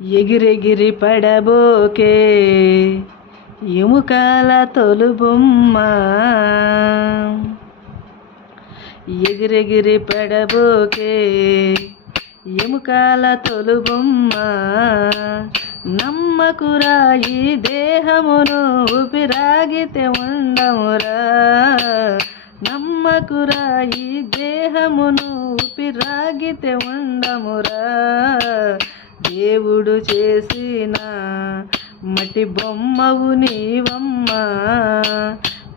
ఎగిరెగిరి పడబోకే ఎముకల తొలుబొమ్మ, ఎగిరెగిరి పడబోకే ఎముకల తొలుబొమ్మ. నమ్మకురా ఈ దేహమును ఊపిరాగితే ఉండమురా, నమ్మకురా ఈ దేహమును ఊపిరాగితే ఉండమురా. దేవుడు చేసిన మట్టి బొమ్మవు నీవమ్మ,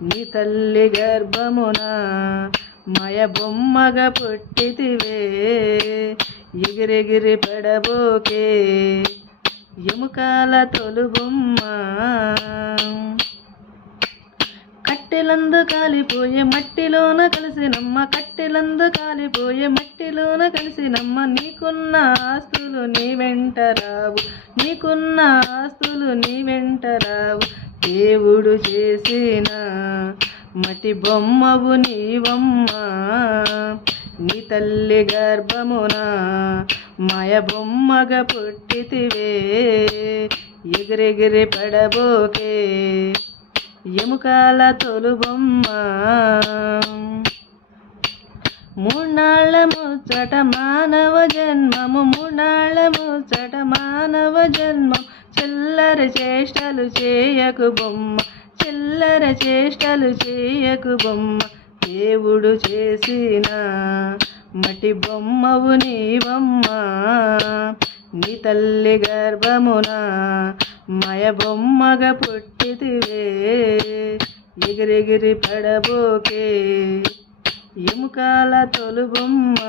నీ తల్లి గర్భమున మయ బొమ్మగా పుట్టితివే. ఎగిరెగిరి పడబోకే ఎముకల తొలుబొమ్మ. కట్టెలందు కాలిపోయే మట్టిలోన కలిసినమ్మ, కట్టెలందు కాలిపోయే మట్టిలోన కలిసినమ్మ. నీకున్న ఆస్తులు నీ వెంట రావు, నీకున్న ఆస్తులు నీ వెంట రావు. దేవుడు చేసిన మట్టి బొమ్మవు నీవమ్మ, నీ తల్లి గర్భమున మాయ బొమ్మగా పుట్టితివే. ఎగిరెగిరి పడబోకే ఎముకల తొలుబొమ్మ. మూనాళ్ళ ముచ్చట మానవ జన్మము, మూనాళ్ళ ముచ్చట మానవ జన్మం. చిల్లర చేష్టలు చేయకు బొమ్మ, చిల్లర చేష్టలు చేయకు బొమ్మ. దేవుడు చేసిన మట్టి బొమ్మవు నీవమ్మ, నీ తల్లి గర్భమున మయ బొమ్మగా పుట్టితివే. ఎగిరెగిరి పడబోకే ఎముకల తొలుబొమ్మ.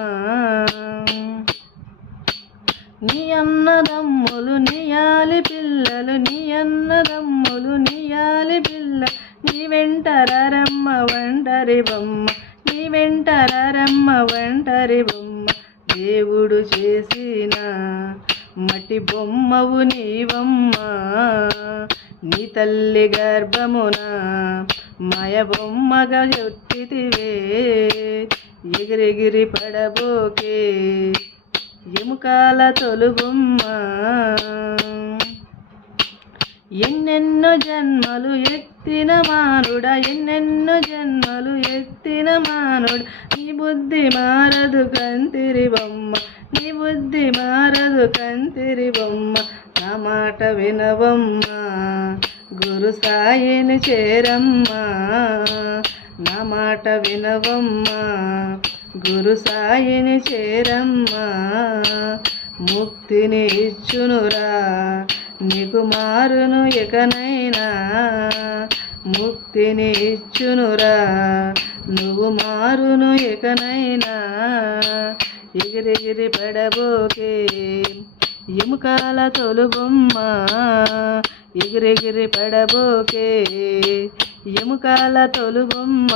నీ అన్నదమ్ములు నీయాలి పిల్లలు, నీ అన్నదమ్ములు నీయాలి పిల్ల. నీ వెంటరమ్మ ఒంటరి బొమ్మ, నీ వెంటరమ్మ ఒంటరి బొమ్మ. దేవుడు చేసిన మట్టి బొమ్మవు నీవమ్మ, నీ తల్లి గర్భమున మాయ బొమ్మగా పుట్టితివే. ఎగిరెగిరి పడబోకే ఎముకల తొలుబొమ్మ. ఎన్నెన్నో జన్మలు ఎత్తిన మానుడ, ఎన్నెన్నో జన్మలు ఎత్తిన మానుడ. నీ బుద్ధి మారదు కంతిరి బొమ్మ, నీ బుద్ధి మారదు కంతిరి బొమ్మ. నా మాట వినవమ్మ, గురు సాయిని చేరమ్మ. నా మాట వినవమ్మ, గురు సాయిని చేరమ్మ. ముక్తిని ఇచ్చునురా నీకు మారును ఇకనైనా, ముక్తిని ఇచ్చునురా నువ్వు మారును ఇకనైనా. ఎగిరెగిరి పడబోకే ఎముకల తొలుబొమ్మ, ఎగిరెగిరి పడబోకే ఎముకల తొలుబొమ్మ.